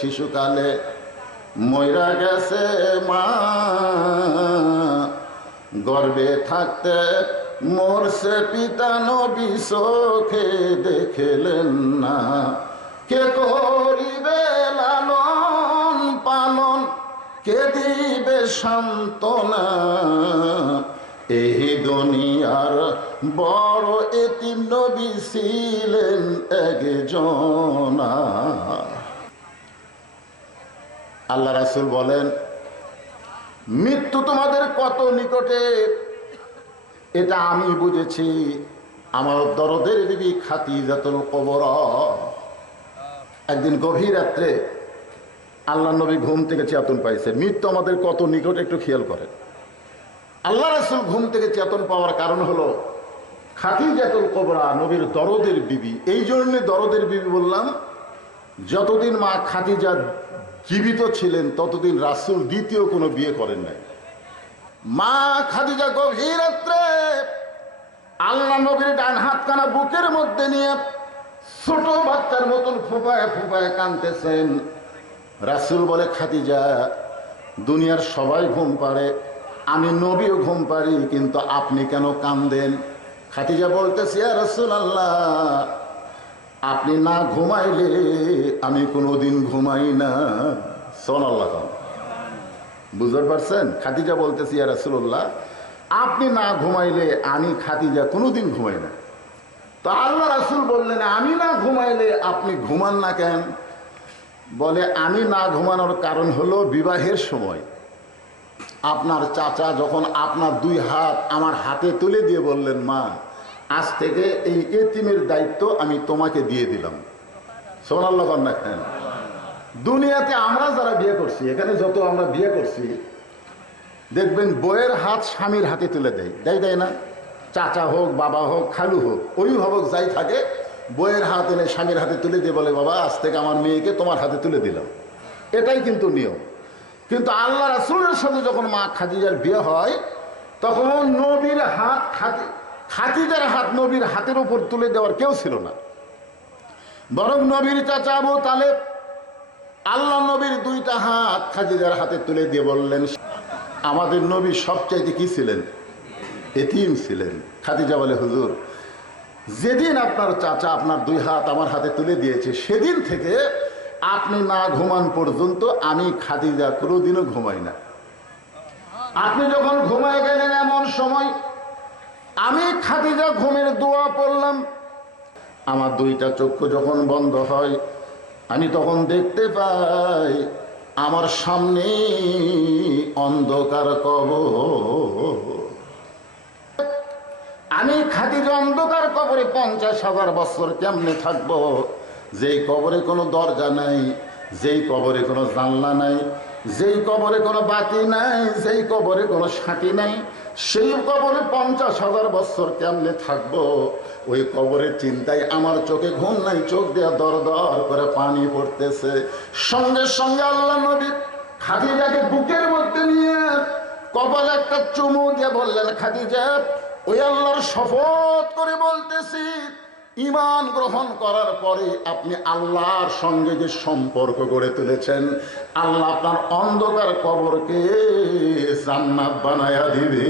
শিশুকালে মইরা গেছে মা, গর্ভে থাকতে মরছে পিতা, নবী চোখে দেখলেন না। কে করিবে লালন পালন, কে দিবে সান্ত্বনা, এই দুনিয়ার বড় এতিম নবী ছিলেন একজনা। আল্লাহ রাসূল বলেন, মৃত্যু তোমাদের কত নিকটে এটা আমি বুঝেছি। আমার দরদের বিবি খাদিজাতুল কুবরা একদিন গভীর রাত্রে আল্লাহ নবী ঘুম থেকে চেতন পাইছে। মৃত্যু আমাদের কত নিকট একটু খেয়াল করেন। আল্লাহ রাসূল ঘুম থেকে চেতন পাওয়ার কারণ হলো খাদিজাতুল কুবরা নবীর দরদের বিবি। এই জন্য দরদের বিবি বললাম, যতদিন মা খাদিজা জীবিত ছিলেন ততদিন রাসূল দ্বিতীয় কোনো বিয়ে করেন নাই। মা খাদিজা গভীর রাত্রে আল্লাহ নবীর ডান হাতখানা বুকের মধ্যে নিয়ে ছোট বাচ্চার মতন ফোঁপায় ফোঁপায় কাঁদতেছেন। রাসূল বলে, খাদিজা, দুনিয়ার সবাই ঘুম পাড়ে, আমি নবীও ঘুম পারি, কিন্তু আপনি কেন কাঁদেন? খাদিজা বলতেছে, ইয়া রাসূলুল্লাহ, আপনি না ঘুমাইলে আমি কোনোদিন ঘুমাই না। সুবহানাল্লাহ, বুঝতে পারছেন? খাদিজা বলতেছি, ইয়া রাসূলুল্লাহ, আপনি না ঘুমাইলে আমি খাদিজা কোনোদিন ঘুমাই না। তো আল্লাহ রাসূল বললেন, আমি না ঘুমাইলে আপনি ঘুমান না কেন? বলে, আমি না ঘুমানোর কারণ হলো বিবাহের সময় আপনার চাচা যখন আপনার দুই হাত আমার হাতে তুলে দিয়ে বললেন, মা, আজ থেকে এই এতিমের দায়িত্ব আমি তোমাকে দিয়ে দিলাম। সুবহানাল্লাহ না কেন? দুনিয়াতে আমরা যারা বিয়ে করছি, এখানে যত আমরা বিয়ে করছি, দেখবেন বইয়ের হাত স্বামীর হাতে তুলে দেয়, দেয় না? চাচা হোক, বাবা হোক, খালু হোক, অভিভাবক যাই থাকে, বইয়ের হাত এনে স্বামীর হাতে তুলে দিয়ে বলে, বাবা, আজ থেকে আমার মেয়েকে তোমার হাতে তুলে দিলাম। এটাই কিন্তু নিয়ম। কিন্তু আল্লাহ রাসূলের সাথে যখন মা খাদিজার বিয়ে হয়, তখন নবীর হাত খাদিজার হাত নবীর হাতের উপর তুলে দেওয়ার কেউ ছিল না। বরং নবীর চাচা আবু তালেব আল্লাহ নবীর দুইটা হাত খাদিজার হাতে তুলে দিয়ে বললেন, আমাদের নবী সবচাইতে কি ছিলেন? এতিম ছিলেন। খাদিজা বলে, হুজুর, যেদিন আপনার চাচা আপনার দুই হাত আমার হাতে তুলে দিয়েছে, সেদিন থেকে আপনি না ঘুমান পর্যন্ত আমি খাদিজা কোনোদিনও ঘুমাই না। আপনি যখন ঘুমায় গেলেন, এমন সময় আমি খাদিজা ঘুমের দোয়া পড়লাম। আমার দুইটা চক্ষু যখন বন্ধ হয়, আমি তখন দেখতে পাই আমার সামনে অন্ধকার কবর। আমি খাদিজা অন্ধকার কবরে 50,000 বছর কেমনে থাকবো? যেই কবরে কোনো দরজা নাই, যেই কবরে কোনো জানলা নাই, যেই কবরে কোনো বাতি নাই, যেই কবরে কোনো সাথী নাই, সেই কবরে 50,000 বছর কেমনে থাকবো? ওই কবরের চিন্তায় আমার চোখে ঘুম নাই, চোখ দিয়ে দর দর করে পানি পড়তেছে। সঙ্গে সঙ্গে আল্লাহ নবী খাদিজাকে বুকের মধ্যে নিয়ে কপালে একটা চুমু দিয়ে বললেন, খাদিজা, ওই আল্লাহর শপথ করে বলতেছি, ঈমান গ্রহণ করার পরে আপনি আল্লাহর সঙ্গে যে সম্পর্ক গড়ে তুলেছেন, আল্লাহ আপনার অন্ধকার কবরকে জান্নাত বানায়া দিবে।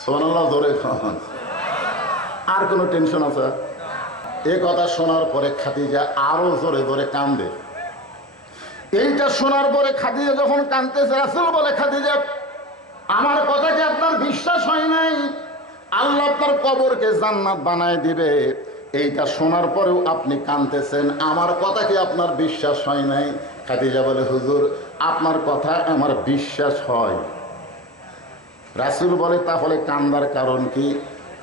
সুবহানাল্লাহ, ধরে খান। আর কোনো টেনশন আছে? এ কথা শোনার পরে খাদিজা আরো জোরে জোরে কান্দে। এইটা শোনার পরে খাদিজা যখন কাঁদতেছে, রাসূল বলে, খাদিজা, আমার কথা কি আপনার বিশ্বাস হয় নাই? আল্লাহ আপনার কবরকে জান্নাত বানায় দিবে, এইটা শোনার পরেও আপনি কাঁদতেছেন, আমার কথা কি আপনার বিশ্বাস হয় নাই? খাদিজা বলে, হুজুর, আপনার কথা আমার বিশ্বাস হয়। রাসূল বলে, তাহলে কান্দার কারণ কি?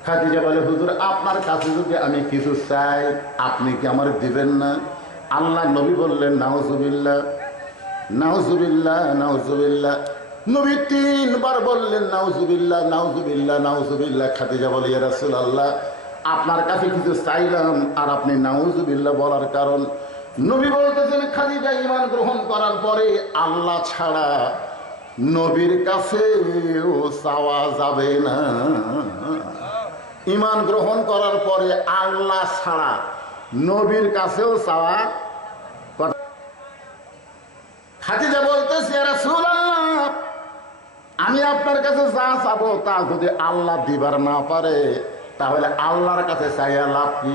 খাদিজা বলে, হুজুর, আপনার কাছে যদি আমি কিছু চাই, আপনি কি আমার দিবেন না? আল্লাহ নবী বললেন, নাউজুবিল্লাহ, নাউজুবিল্লাহ, নাউজুবিল্লাহ। নবী 3 বার বললেন, নাউজুবিল্লাহ, নাউজুবিল্লাহ, নাউজুবিল্লাহ। খাদিজা বলে, ইয়া রাসূলুল্লাহ, আপনার কাছে কিছু চাইলাম আর আপনি নাউজুবিল্লাহ বলার কারণ? নবী বলতেছেন, খাদিজা ঈমান গ্রহণ করার পরে আল্লাহ ছাড়া নবীর কাছেও চাওয়া যাবে না। ঈমান গ্রহণ করার পরে আল্লাহ ছাড়া নবীর কাছেও চাওয়া কথা। খাদিজা বলতেছে ইয়া রাসূলুল্লাহ, আমি আপনার কাছে যা চাবো তা যদি আল্লাহ দিবার না পারে তাহলে আল্লাহর কাছে চাইয়া লাভ কি?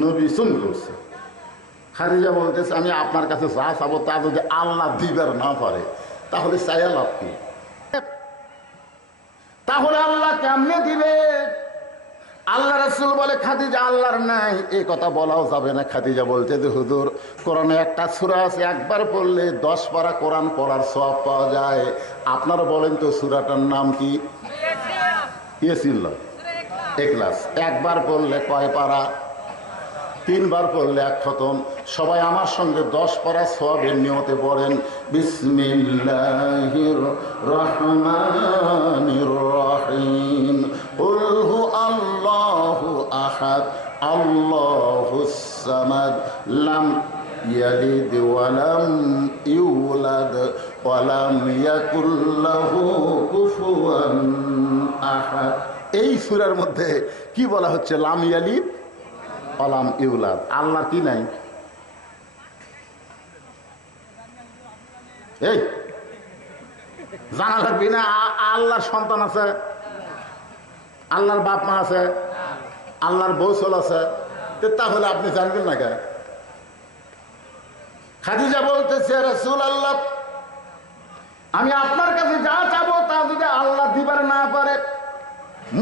নবী শুন করছে। খাদিজা বলতেছে আমি আপনার কাছে যা চাবো তা যদি আল্লাহ দিবার না পারে তাহলে চাইয়া লাভ কি? তাহলে আল্লাহ কেমনে দিবে? আল্লাহ রাসূল বলে খাদিজা আল্লাহর নাই এই কথা বলাও যাবে না। খাদিজা বলতে যে হুজুর, কোরআনে একটা সূরা আছে, একবার পড়লে 10 পারা কোরআন পড়ার সওয়াব পাওয়া যায়। আপনারা বলেন তো সূরাটার নাম কি? ইয়াসিন, ইখলাস। একবার পড়লে কয় পারা? 3 বার পড়লে 1 খতম। সবাই আমার সঙ্গে 10 পারা সওয়াবের নিয়তে পড়েন বিসমিল্লাহির রহমানির রহিম। কুল হু আল্লাহু আহাদ আল্লাহুস সামাদ লাম ইয়ালিদ ওয়া লাম ইউলাদ ওয়া লাম ইয়াকুল লাহু কুফুয়ান আহাদ। এই সূরার মধ্যে কি বলা হচ্ছে? লাম ইয়ালিদ আলাম ইউলাদ। আল্লাহ কি নাই? এই জানা লাগবে না? আল্লাহর সন্তান আছে, আল্লাহর বাপ মা আছে, আল্লাহর বৌসল আছে, তাহলে আপনি জানবেন না কে? খাদিজা বলতেছে রাসূলুল্লাহ, আমি আপনার কাছে যা চাবো তা যদি আল্লাহ দিবার না পারে,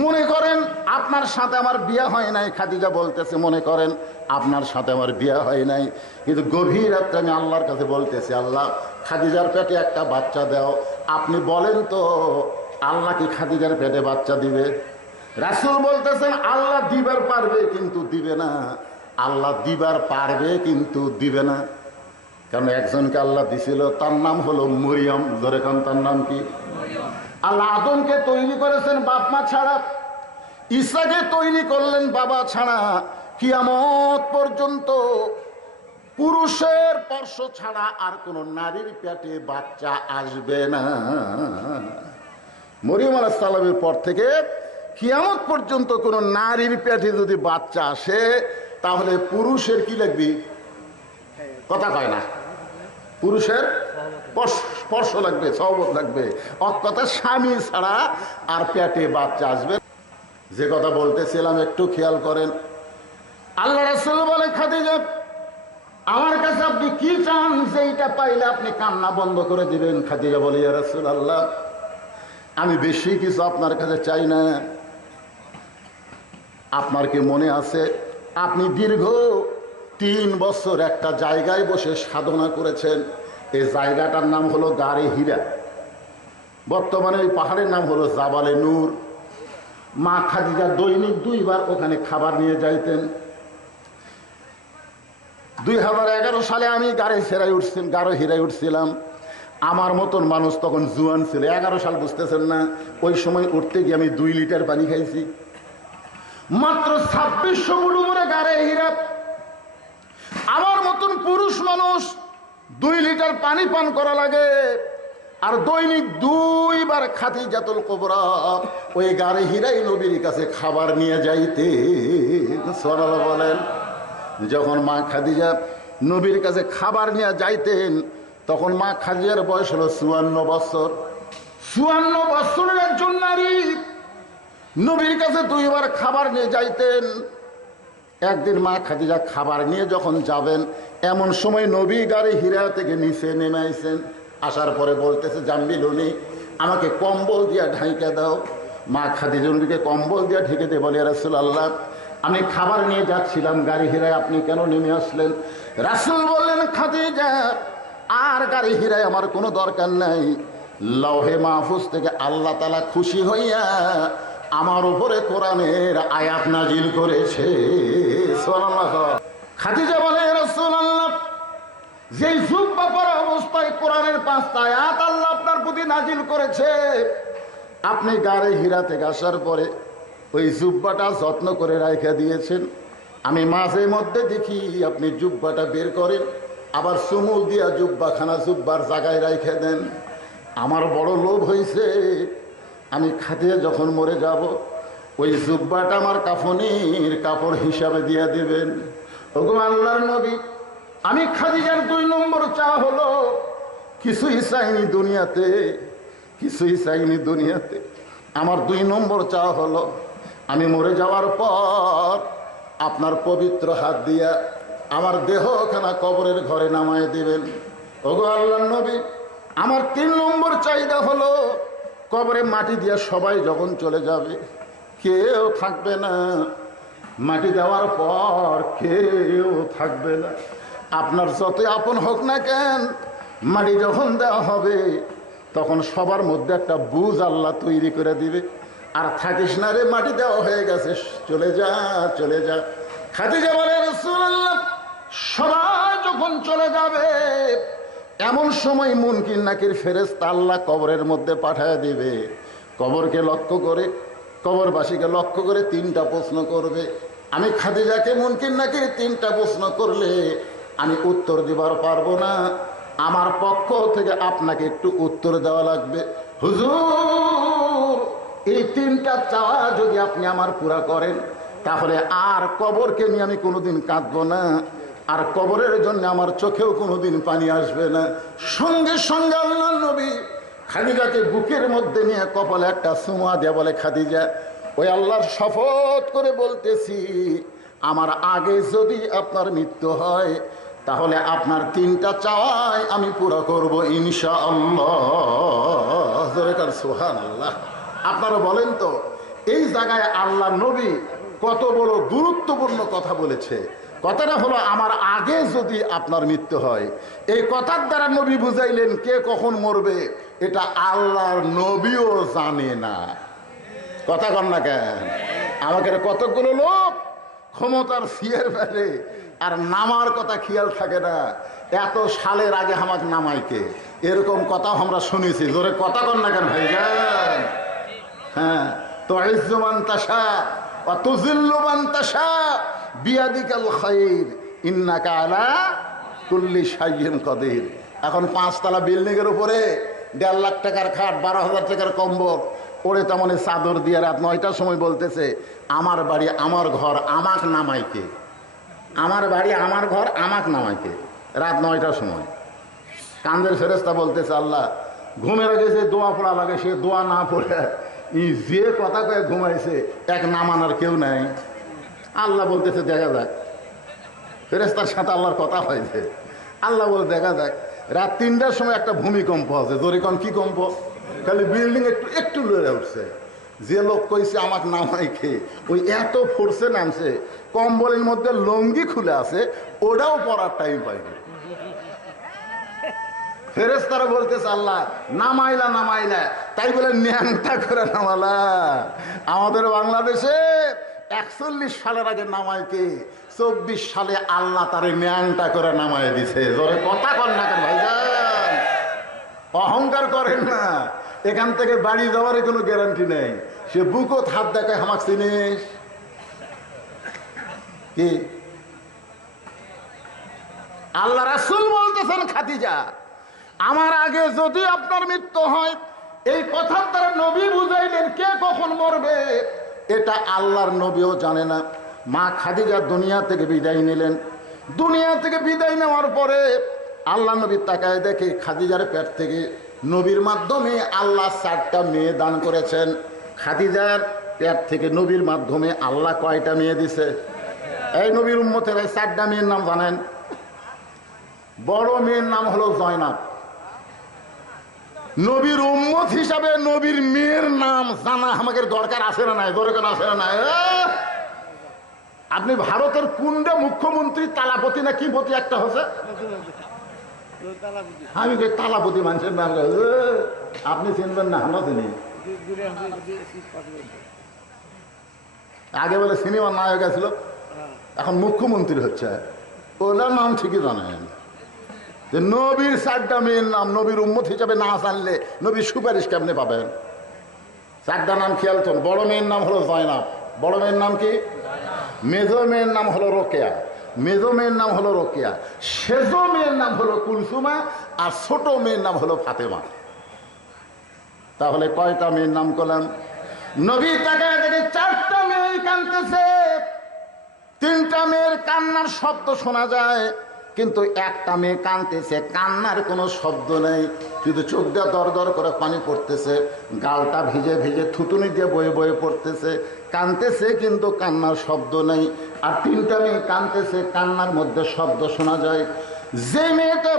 মনে করেন আপনার সাথে আমার বিয়ে হয় নাই। খাদিজা বলতেছে মনে করেন আপনার সাথে আমার বিয়ে হয় নাই, কিন্তু গভীর রাত্রে আমি আল্লাহর কাছে বলতেছি আল্লাহ খাদিজার পেটে একটা বাচ্চা দাও। আপনি বলেন তো আল্লাহ কি খাদিজার পেটে বাচ্চা দিবে? রাসূল বলতেছেন আল্লাহ দিবার পারবে কিন্তু দিবে না। আল্লাহ দিবার পারবে কিন্তু দিবে না। কারণ একজনকে আল্লাহ দিছিল, তার নাম হলো মরিয়ম। ধরে কান, তার নাম কি? আল্লাহ আদমকে তৈরি করেছেন বাপ মা ছাড়া, ঈসাকে তৈরি করলেন বাবা ছাড়া। কিয়ামত পর্যন্ত পুরুষের স্পর্শ ছাড়া আর কোন নারীর পেটে বাচ্চা আসবে না। মরিয়ম আলাইহিস সালামের পর থেকে কিয়ামত পর্যন্ত কোন নারীর পেটে যদি বাচ্চা আসে তাহলে পুরুষের কি লাগবে? কথা কয় না, পুরুষের স্পর্শ লাগবে, সহবত লাগবে। অকথা স্বামী ছাড়া আর পেটে বাচ্চা আসবে। যে কথা বলতেছিলাম একটু খেয়াল করেন। আল্লাহ রাসূল বলে খাদিজা আমার কাছে আপনি কি চান সেইটা পাইলে আপনি কান্না বন্ধ করে দিবেন। খাদিজা বলে ইয়া রাসূলুল্লাহ, আমি বেশি কিছু আপনার কাছে চাই না। আপনার কি মনে আছে আপনি দীর্ঘ 3 বছর একটা জায়গায় বসে সাধনা করেছেন? এই জায়গাটার নাম হলো গারে হীরা। বর্তমানে ওই পাহাড়ের নাম হলো জাবালে নূর। মা খাদিজা দৈনিক 2 বার ওখানে খাবার নিয়ে যাইতেন। 2011 সালে আমি গারে হীরায় উঠছিলাম। আমার মতন মানুষ তখন জুয়ান ছিল। 11 সাল বুঝতেছেন না? ওই সময় উঠতে গিয়ে আমি 2 লিটার পানি খাইছি। মাত্র 2600 ফুট উপরে গারে হীরা। আমার মতন পুরুষ মানুষ 2 লিটার পানি পান করা লাগে। আর দৈনিক 2 বার খাদিজাতুল কুবরা ওই গারে হীরাই নবীর কাছে খাবার নিয়ে যাইতে। সুবহানাল্লাহ বলেন। যখন মা খাদিজা নবীর কাছে খাবার নিয়ে যাইতেন তখন মা খাদিজার বয়স হলো 54 বছর। 54 বছরের একজন নারী নবীর কাছে 2 বার খাবার নিয়ে যাইতেন। একদিন মা খাদিজা খাবার নিয়ে যখন যাবেন এমন সময় নবী গাড়ি হীরা থেকে নিচে নেমে আইছেন। আসার পরে বলতেছে জাম্বিলুনি, আমাকে কম্বল দিয়া ঢাইকা দাও। মা খাদিজা নবীকে কম্বল দিয়া ঢেকে দিয়ে বলে রাসূলুল্লাহ, আমি খাবার নিয়ে যাচ্ছিলাম গাড়ি হীরায়, আপনি কেন নেমে আসলেন? রাসূল বললেন খাদিজা আর গাড়ি হীরায় আমার কোনো দরকার নাই। লৌহে মাহফুজ থেকে আল্লাহ তাআলা খুশি হইয়া আমার উপরে কোরআনের আয়াত নাজিল করেছে। সুবহানাল্লাহ। খাদিজা বলে রাসূলুল্লাহ, যেই জুব্বা পরা অবস্থায় কোরআনের 5টা আয়াত আল্লাহ আপনার প্রতি নাজিল করেছে, আপনি গাড়ি হীরা থেকে আসার পরে ওই জুব্বাটা যত্ন করে রাখা দিয়েছেন। আমি মাঝে মধ্যে দেখি আপনি জুব্বাটা বের করেন, আবার সুমুল দিয়া জুব্বার জায়গায় রাখা দেন। আমার বড় লোভ হয়েছে, আমি খাদিজা যখন মরে যাব ওই জুব্বাটা আমার কাফনের কাপড় হিসাবে দিয়ে দেবেন। ওগো আল্লাহর নবী, আমি খাদিজার 2 নম্বর চা হলো কিছুই চাইনি দুনিয়াতে, কিছুই চাইনি দুনিয়াতে। আমার 2 নম্বর চা হলো আমি মরে যাওয়ার পর আপনার পবিত্র হাত দিয়া আমার দেহখানা কবরের ঘরে নামায় দিবেন। ওগো আল্লাহর নবী, আমার 3 নম্বর চাহিদা হলো কবরে মাটি দিয়া সবাই যখন চলে যাবে কেউ থাকবে না, মাটি দেওয়ার পর কেউ থাকবে না। আপনার যতই আপন হোক না কেন, মাটি যখন দেওয়া হবে তখন সবার মধ্যে একটা বুঝ আল্লাহ তৈরি করে দিবে। আর থাকিস না রে, মাটি দেওয়া হয়ে গেছে, চলে যা চলে যা। খাদিজা বলে, রাসূলুল্লাহ, সবাই যখন চলে যাবে এমন সময় মুনকির নাকির ফেরেশতা আল্লাহ কবরের মধ্যে পাঠায় দিবে। কবরকে লক্ষ্য করে, কবরবাসীকে লক্ষ্য করে 3টা প্রশ্ন করবে। আমি খাদিজাকে মুনকির নাকির 3টা প্রশ্ন করলে আমি উত্তর দিবার পারবো না, আমার পক্ষ থেকে আপনাকে একটু উত্তর দেওয়া লাগবে। হুজুর, এই 3টা চাওয়া যদি আপনি আমার পুরা করেন তাহলে আর কবরকে নিয়ে আমি কোনোদিন কাঁদবো না, আর কবরের জন্য আমার চোখেও কোনোদিন পানি আসবে না। সঙ্গে সঙ্গে আল্লাহর নবী খাদিজাকে বুকের মধ্যে নিয়ে কপালে একটা চুমা দিয়ে বলে, খাদিজা, ওই আল্লাহর শপথ করে বলতেছি, আমার আগে যদি আপনার মৃত্যু হয় তাহলে আপনার 3টা চাওয়াই আমি পুরো করব ইনশাআল্লাহ। সুবহানাল্লাহ। আপনারা বলেন তো, এই জায়গায় আল্লাহ নবী কত বড় গুরুত্বপূর্ণ কথা বলেছে। কথাটা হলো, আমার আগে যদি আপনার মৃত্যু হয়। এই কথার দ্বারা নবী বুঝাইলেন কে কখন মরবে এটা আল্লাহর নবীও জানে না। কথা কন না কেন? আমাকে কতগুলো লোক ক্ষমতার সিয়ের ফেলে আর নামার কথা খেয়াল থাকে না। এত সালের আগে আমাকে নামাইকে, এরকম কথাও আমরা শুনেছি। জোরে কথা কন না কেন ভাইজান? হ্যাঁ, তো ইজ্জুমান তাশা ওয়া তুযিল্লু মান তাশা বিয়াদিকাল খায়র ইন্নাকা আলা কুল্লি শাইইন কাদির। এখন 5 তলা বিল্ডিং এর উপরে 1.5 লাখ টাকার খাট, 12,000 টাকার কম্বল পড়ে, তেমন চাদর দিয়ে রাত 9টার সময় বলতেছে, আমার বাড়ি আমার ঘর আমাক নামাইকে, আমার বাড়ি আমার ঘর আমাক নামাইকে, রাত 9টার সময়। কান্দের ফেরেশতা বলতেছে, আল্লাহ, ঘুমের আগে যে দোয়া পড়া লাগে সে দোয়া না পড়ে যে কথা কয়ে ঘুমাইছে, এক নামানোর কেউ নাই। আল্লাহ বলতেছে, দেখা যাক। ফেরেশতার সাথে আল্লাহর কথা হয়েছে। আল্লাহ বলে, দেখা যাক। রাত 3টার সময় একটা ভূমিকম্প আছে। জোরে কন, কি কম্প? খালি বিল্ডিং একটু একটু লড়ে উঠছে। যে লোক কইছে আমাকে নামাই খেয়ে, ওই এত ফোর্সে নামছে, কম্বলের মধ্যে লঙ্গি খুলে আছে, ওটাও পরার টাইম পাইনি। ফেরেশতারা বলতেছে, আল্লাহ নামাইলা নামাইলা, তাই বলে ন্যাংটা করে নামালা। আমাদের বাংলাদেশে 41 সালের আগে নামাইকে 24 সালে আল্লাহ তারে ন্যাংটা করে নামাই দিছে। জোরে কথা কন না কেন ভাইজান? অহংকার করেন না। এখান থেকে বাড়ি যাওয়ার কোনো গ্যারান্টি নেই। সে বুকও হাত দেখায়, আমাকে চিনিস কি? আল্লাহ রাসূল বলতেছেন, খাদিজা, আমার আগে যদি আপনার মৃত্যু হয়, এই কথার দ্বারা নবী বুঝাইলেন কে কখন মরবে এটা আল্লাহর নবীও জানে না। মা খাদিজা দুনিয়া থেকে বিদায় নিলেন। দুনিয়া থেকে বিদায় নেওয়ার পরে আল্লাহ নবী তাকায় দেখে খাদিজার পেট থেকে নবীর মাধ্যমে আল্লাহ 4টা মেয়ে দান করেছেন। খাদিজার পেট থেকে নবীর মাধ্যমে আল্লাহ কয়টা মেয়ে দিছে? এই নবীর উম্মতের এই 4টা মেয়ের নাম জানেন? বড় মেয়ের নাম হলো জয়নাব। নবীর উম্মত হিসাবে নবীর মেয়ের নাম জানা আমাদের দরকার আছে না নাই? দরকার আছে না নাই? আপনি ভারতের কোনটা মুখ্যমন্ত্রী তালাপতি না কি পতি একটা হচ্ছে? আমি তালাপতি মানুষের নাম আপনি চিনবেন না, আমরা চিনি। আগে বলে সিনেমার নায়ক ছিল, এখন মুখ্যমন্ত্রী হচ্ছে। ওনার নাম ঠিকই জানেন। নবীর 4টা মেয়ের নাম নবীর উম্মত হিসাবে না জানলে নবীর সুপারিশ কেমনে পাবেন? 4টা নাম খেয়াল করুন। বড় মেয়ের নাম হলো জয়নাব। বড় মেয়ের নাম কি? মেজো মেয়ের নাম হলো রোকেয়া। মেজো মেয়ের নাম হলো রোকেয়া। সেজো মেয়ের নাম হলো কুলসুমা। আর ছোট মেয়ের নাম হলো ফাতেমা। তাহলে কয়টা মেয়ের নাম করলাম? নবী তাকায় দেখে 4টা মেয়ে কাঁদতেছে। 3টা মেয়ের কান্নার শব্দ শোনা যায়, কিন্তু একটা মেয়ে কাঁদতেছে, কান্নার কোনো শব্দ নেই, কিন্তু চোখ দিয়ে দর দর করে পানি পড়তেছে, গালটা ভিজে ভিজে থুতুনি দিয়ে বয়ে বয়ে পড়তেছে, কাঁদতেছে কিন্তু কান্নার শব্দ নেই। আর 3টা মেয়ে কাঁদতেছে, কান্নার মধ্যে শব্দ শোনা যায়। যে মেয়েটা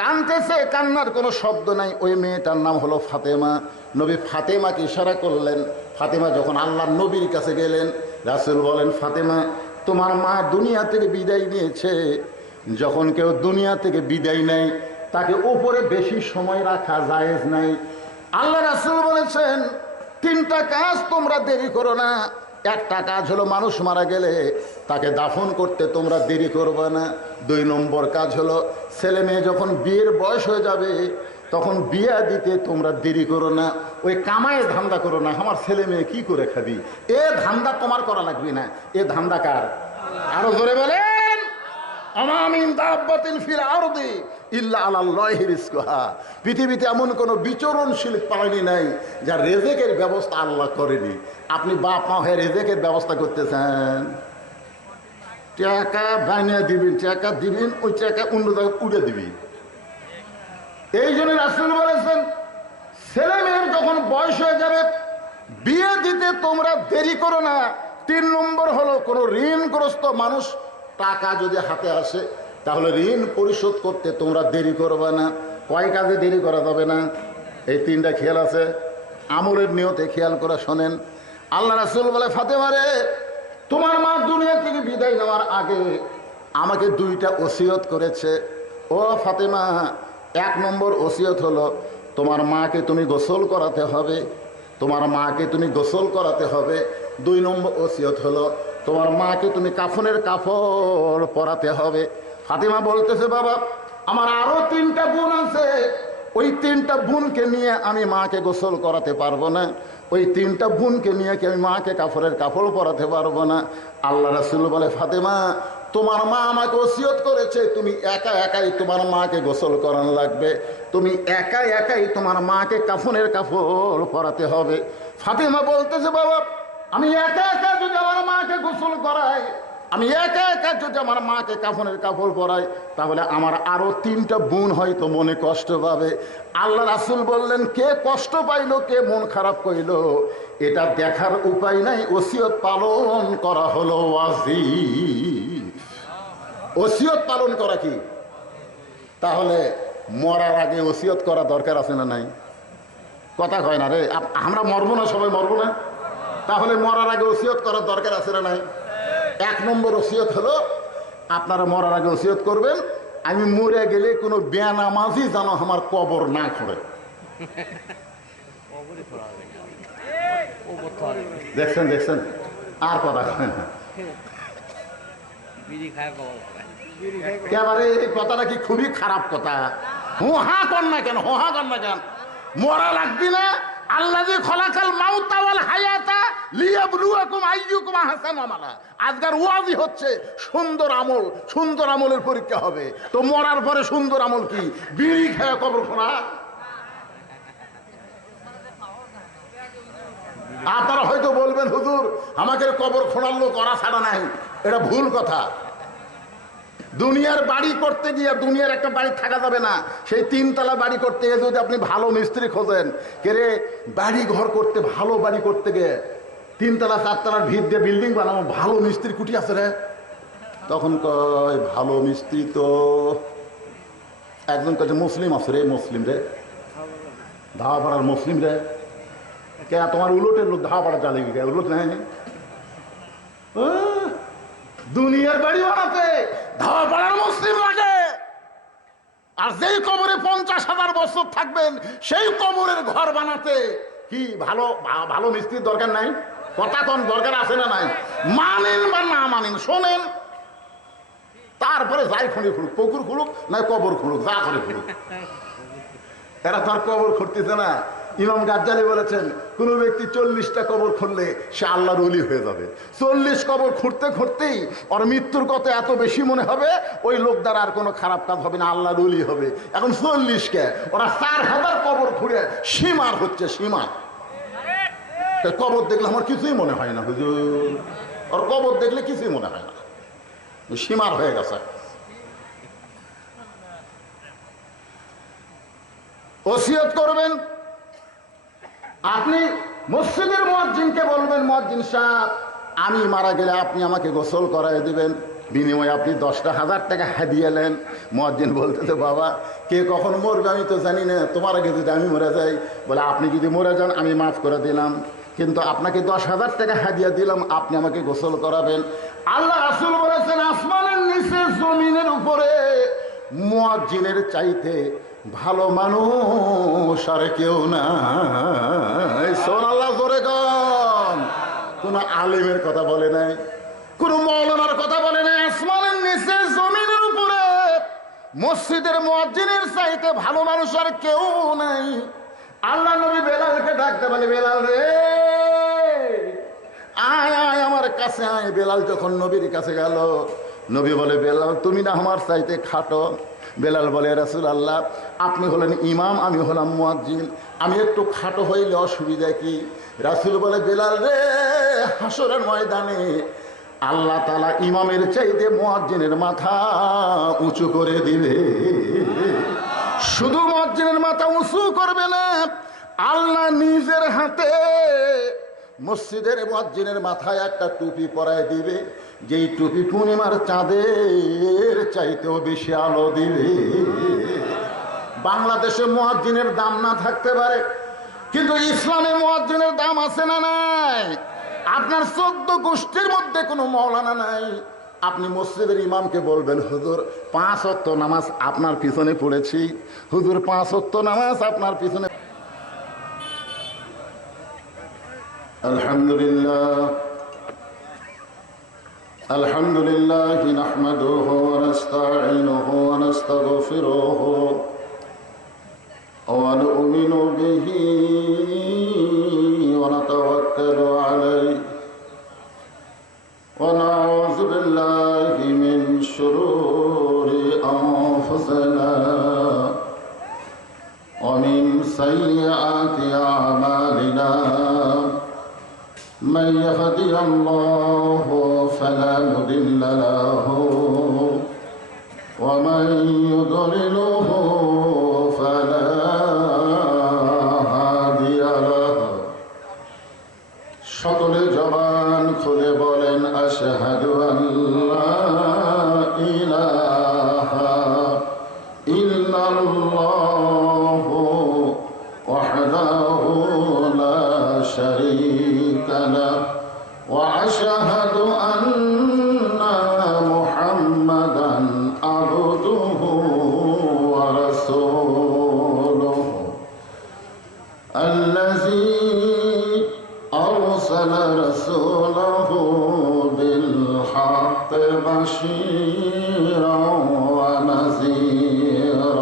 কাঁদতেছে, কান্নার কোনো শব্দ নাই, ওই মেয়েটার নাম হলো ফাতেমা। নবী ফাতেমাকে ইশারা করলেন। ফাতেমা যখন আল্লাহর নবীর কাছে গেলেন, রাসূল বলেন, ফাতেমা, তোমার মা দুনিয়া থেকে বিদায় নিয়েছে। যখন কেউ দুনিয়া থেকে বিদায় নেয়, তাকে উপরে বেশি সময় রাখা জায়েজ নাই। আল্লাহ রাসূল বলেছেন, 3টা কাজ তোমরা দেরি করো না। একটা কাজ হলো, মানুষ মারা গেলে তাকে দাফন করতে তোমরা দেরি করবে না। 2 নম্বর কাজ হলো, ছেলে মেয়ে যখন বিয়ের বয়স হয়ে যাবে, তখন বিয়ে দিতে তোমরা দেরি করো না। ওই কামায় ধান্দা করো না, আমার ছেলে মেয়ে কি করে খাবি, এ ধান্দা তোমার করা লাগবে না। এ ধান্দা কার? আরো জোরে বলেন, আমামিন দাব্বাতিন ফিল আরদি ইল্লা আলাল্লাহি রিজকুহা। পৃথিবীতে এমন কোনো বিচরণশীল প্রাণী নাই যার রেজেকের ব্যবস্থা আল্লাহ করেনি। আপনি বাপ মা হয়ে রেজেকের ব্যবস্থা করতেছেন, টাকা বানিয়ে দিবেন, টাকা দিবেন, ওই টাকা অন্য জায়গায় উড়ে দিবি। এই জন্য রাসূল বলেছেন, ছেলে মেয়ের যখন বয়স হয়ে যাবে, বিয়ে দিতে তোমরা দেরি করো না। 3 নম্বর হলো, কোনো ঋণগ্রস্ত মানুষ টাকা যদি হাতে আসে, তাহলে ঋণ পরিশোধ করতে তোমরা দেরি করবে না। কয় কাজে দেরি করা যাবে না? এই 3টা খেয়াল আছে, আমলের নিয়তে খেয়াল করে শোনেন। আল্লাহ রাসূল বলে, ফাতেমা রে, তোমার মা দুনিয়া থেকে বিদায় নেওয়ার আগে আমাকে 2টা ওসিয়ত করেছে। ও ফাতেমা, 1 নম্বর ওসিয়ত হলো, তোমার মাকে তুমি গোসল করাতে হবে, তোমার মাকে তুমি গোসল করাতে হবে। 2 নম্বর ওসিয়ত হলো, তোমার মাকে তুমি কাফনের কাপড় পরাতে হবে। ফাতেমা বলতেছে, বাবা, আমার আরো 3টা বোন আছে, ওই 3টা বোনকে নিয়ে আমি মাকে গোসল করাতে পারবো না, ওই 3টা বোনকে নিয়ে কি আমি মাকে কাফনের কাপড় পরাতে পারবো না। আল্লাহ রাসূল বলে, ফাতেমা, তোমার মা আমাকে ওসিয়ত করেছে, তুমি একা একাই তোমার মাকে গোসল করানো লাগবে, তুমি একা একাই তোমার মাকে কাফনের কাপড় পরাতে হবে। ফাতেমা বলতেছে, বাবা, আমি একা একা যদি আমার মাকে গোসল করাই, আমি একা একা যদি আমার মাকে কাফনের কাপড় পরাই, তাহলে আমার আরো 3টা বোন হয়তো মনে কষ্ট পাবে। আল্লাহ রাসূল বললেন, কে কষ্ট পাইলো, কে মন খারাপ কইলো, এটা দেখার উপায় নাই, ওসিয়ত পালন করা হলো ওয়াজিব। ওসিয়ত পালন করা কি? তাহলে মরার আগে ওসিয়ত করা দরকার আছে না নাই? কথা কয় না রে, আমরা মরবো না, সবাই মরবো না, তাহলে মরার আগে ওসিয়ত করার দরকার আছে না নাই? 1 নম্বর ওসিয়ত হলো, আপনারা মরার আগে ওসিয়ত করবেন, আমি মরে গেলে কোনো বেনামাজি যেন আমার কবর না করে। দেখছেন দেখছেন, আর কথা কয় না। একেবারে এই কথাটা কি খুবই খারাপ কথা। হোহা কর না কেন, হোহা কর না কেন? মরা লাগবি না। আল্লাযী খলাকাল মাউতা ওয়াল হায়াতা লিয়াবলুয়াকুম আইয়ুকুম আহসানু আমালা। আজকের ওয়াজি হচ্ছে সুন্দর আমল, সুন্দর আমলের পরীক্ষা হবে। তো মরার পরে সুন্দর আমল কি? বিড়ি খেয়ে কবর খোঁড়া? আপনারা হয়তো বলবেন, হুজুর, আমাকে কবর খোঁড়ার লোক করা ছাড়া নাই। এটা ভুল কথা। দুনিয়ার বাড়ি করতে গিয়ে দুনিয়ার একটা বাড়ি থাকা যাবে না। সেই 3 তলা বাড়ি করতে গিয়ে যদি আপনি ভালো মিস্ত্রি খোঁজেন, কেরে বাড়ি ঘর করতে, ভালো বাড়ি করতে গিয়ে 3 তলা 4 তলার ভিত দিয়ে বিল্ডিং বানাবো, ভালো মিস্ত্রি কুটি আছে রে? তখন কয়, ভালো মিস্ত্রি তো একজন কাছে মুসলিম আছে রে, মুসলিম রে, ধাওয়াপাড়ার মুসলিম রে। কে তোমার উলটের লোক ধাওয়াপাড়া চালিয়ে গে উলট নেয়? দুনিয়ার বাড়ি বানাতে ধাওয়াপাড়ার মুসলিম লাগে। আর যেই কবরে 50,000 বছর থাকবেন, সেই কবরের ঘর বানাতে কি ভালো ভালো মিস্ত্রির দরকার নাই? কথা কোন দরকার আছে না নাই? মানেন বা না মানেন, শোনেন, তারপরে যাই খুঁড়ি খুঁড়ুক, পুকুর খুঁড়ুক না কবর খুঁড়ুক, যা করে খুঁড়ুক, এরা তার কবর খুঁড়তেছে না। ইমাম গাজ্জালি বলেছেন, কোন ব্যক্তি 40টা কবর খুঁড়লে সে আল্লাহর ওলি হয়ে যাবে। 40 কবর খুঁড়তে খুঁড়তেই ওর মৃত্যুর কথা এত বেশি মনে হবে, ওই লোক দ্বারা আর কোনো খারাপ কাজ হবে না, আল্লাহর ওলি হবে। এখন 40 কে ওরা 4000 কবর খুঁড়ে সীমার হচ্ছে, সীমা। কবর দেখলে আমার কিছুই মনে হয় না হুজুর, ওর কবর দেখলে কিছুই মনে হয় না, সীমার হয়ে গেছে। ওসিয়ত করবেন, আপনি মসজিদের মুয়াজ্জিনকে বলবেন, মুয়াজ্জিন সাহেব আমি মারা গেলে আপনি আমাকে গোসল করাই দিবেন, বিনিময়ে আপনি 10,000 টাকা হাদিয়া নেন। মুয়াজ্জিন বলতেছে বাবা কে কখন মরবে আমি তো জানি না, তোমার আগে যদি আমি মরে যাই, বলে আপনি যদি মরে যান আমি মাফ করে দিলাম, কিন্তু আপনাকে 10,000 টাকা হাদিয়া দিলাম, আপনি আমাকে গোসল করাবেন। আল্লাহ রাসূল বলেছেন আসমানের নিচে জমিনের উপরে মুয়াজ্জিনের চাইতে ভালো মানুষ আর কেউ না। সুবহানাল্লাহ জোরে কন। কোন আলেমের কথা বলে নাই, কোন মাওলানার কথা বলে নাই। আসমানের নিচে জমিনের উপরে মসজিদের মুয়াজ্জিনের চাইতে ভালো মানুষ আর কেউ নাই। আল্লাহ নবী বেলালকে ডাকতে বলে বেলাল রে আয় আয় আমার কাছে আয়। বেলাল যখন নবীর কাছে গেল, নবী বলে বেলাল তুমি না আমার চাইতে খাটো। বেলাল বলে রাসূলুল্লাহ আপনি হলেন ইমাম, আমি হলাম মুয়াজ্জিন, আমি একটু খাটো হইলে অসুবিধা কি? রাসূল বলে বেলাল রে হাসরের ময়দানে আল্লাহ তাআলা ইমামের চাইতে মুয়াজ্জিনের মাথা উঁচু করে দিবে। শুধু মুয়াজ্জিনের মাথা উঁচু করবে না, আল্লাহ নিজের হাতে মসজিদের মুয়াজ্জিনের মাথায় একটা টুপি পরায় দিবে, যেই টুপি পূর্ণিমার চাঁদের চাইতেও বেশি আলো দিবে। বাংলাদেশে মুয়াজ্জিনের দাম না থাকতে পারে, কিন্তু ইসলামে মুয়াজ্জিনের দাম আছে না নাই? আপনার 14 গোষ্ঠীর মধ্যে কোনো মাওলানা নাই, আপনি মসজিদের ইমামকে বলবেন হুজুর 5 ওয়াক্ত নামাজ আপনার পিছনে পড়েছি, হুজুর 5 ওয়াক্ত নামাজ আপনার পিছনে। আলহামদুলিল্লাহ আলহামদুলিল্লাহ নাহমাদুহু ওয়া নাস্তাঈনুহু ওয়া নাস্তাগফিরুহু ওয়া নু'মিনু বিহি ওয়া নাতাওয়াক্কালু আলাইহি ওয়া নাউযু বিল্লাহি মিন শুরুরি আনফুসিনা ওয়া মিন সাইয়্যাতি আ'মালিনা। من يهدي الله فلا مضل له ومن يضلله فلا هادي له। সকলে জবান খুলে বলেন আশহাদু আল্লা ইলাহা ইল্লাল্লাহু ওয়াহদাহু লা শারীকা লাহু ওয়া আশহাদু আন্না মুহাম্মাদান আবদুহু ওয়া রাসূলুহু আল্লাযী আরসালা রাসূলাহু বিল হাক্কি বাশীরান ওয়া নাযীরা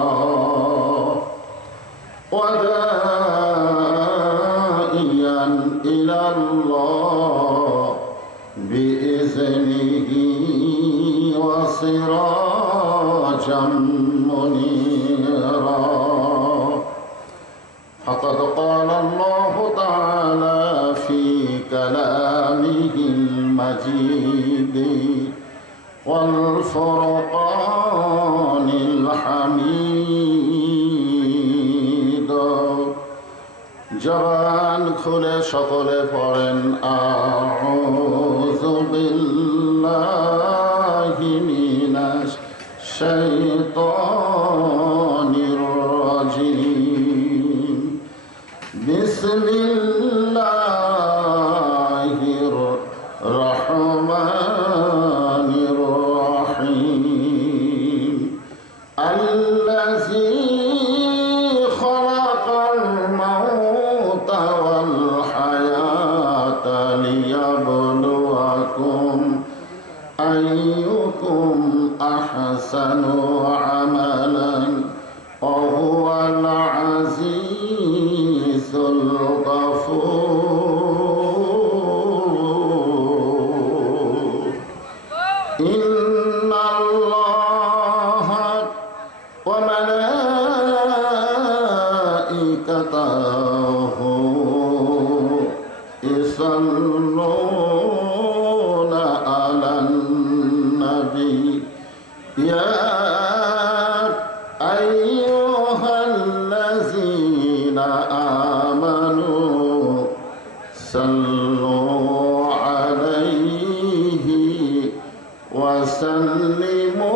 ওয়া দাঈয়ান ইলাল্লাহ বিইذনিহি ওয়া সিরাজাম মুনীরা। فقد قال الله تعالى في كلامه المجيد والفرقان الحميد। জবান খুলে সকলে পড়েন আউযু বিল্লাহি মিনাশ শাইতানির রাজিম। বিসমিল্লাহির রহমানির রহিম। আল্লাযী খালাকাল মাউতা ওয়াল হায়াতা লিয়াবলুয়াকুম আইয়ুকুম আহসানু আমালান ওয়া হুয়াল আজিজুল গফুর। ইন্নাল্লাহা ওয়া মালাইকাতাহু ইয়া আইয়ুহাল্লাযীনা আমানু সাল্লু আলাইহি ওয়া সাল্লিমু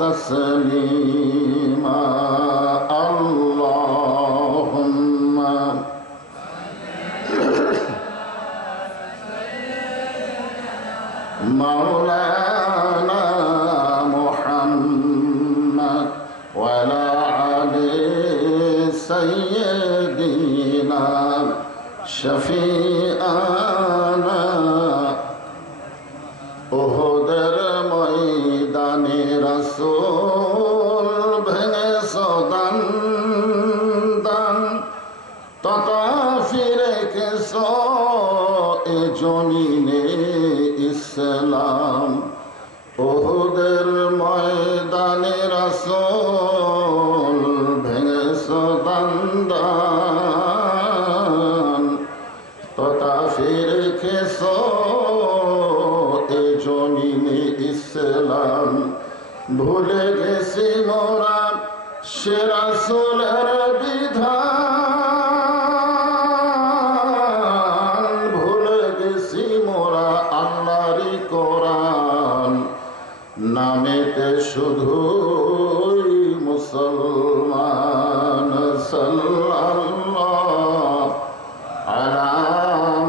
তাসলিমা আল্লাহুম্মা মাওলানা মুহাম্মদ ওয়া আলা আলি সাইয়্যিদিনা শফিআনা উহুদের ময়দানে রাসূল ভেঙেছ দান তথা ফিরে কেছ এ জমিনে ইসলাম। উহুদের ময়দানে রাসূল ভেঙেছ দান তথা ফিরে কেছ এ জমিনে ইসলাম। ভুলে গেছি মোরা সে রাসূলের বিধান, ভুলে গেছি মোরা আল্লাহরই কোরআন। নামেতে শুধুই মুসলমান। সাল্লাল্লাহু আলা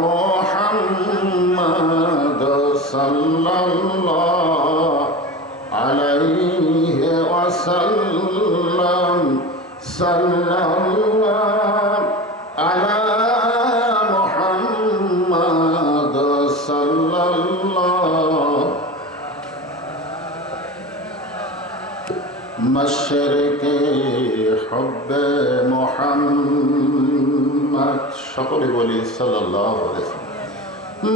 মুহাম্মদ সাল্লাল্লাহু আলাইহি ওয়াসাল্লাম। সাল্লাল্লাহু আলা মুহাম্মদ সাল্লাল্লাহু মশরিকে হুব্বে মুহাম্মদ। সকলে বলি সাল্লাল্লাহু আলাইহি ওয়াসাল্লাম।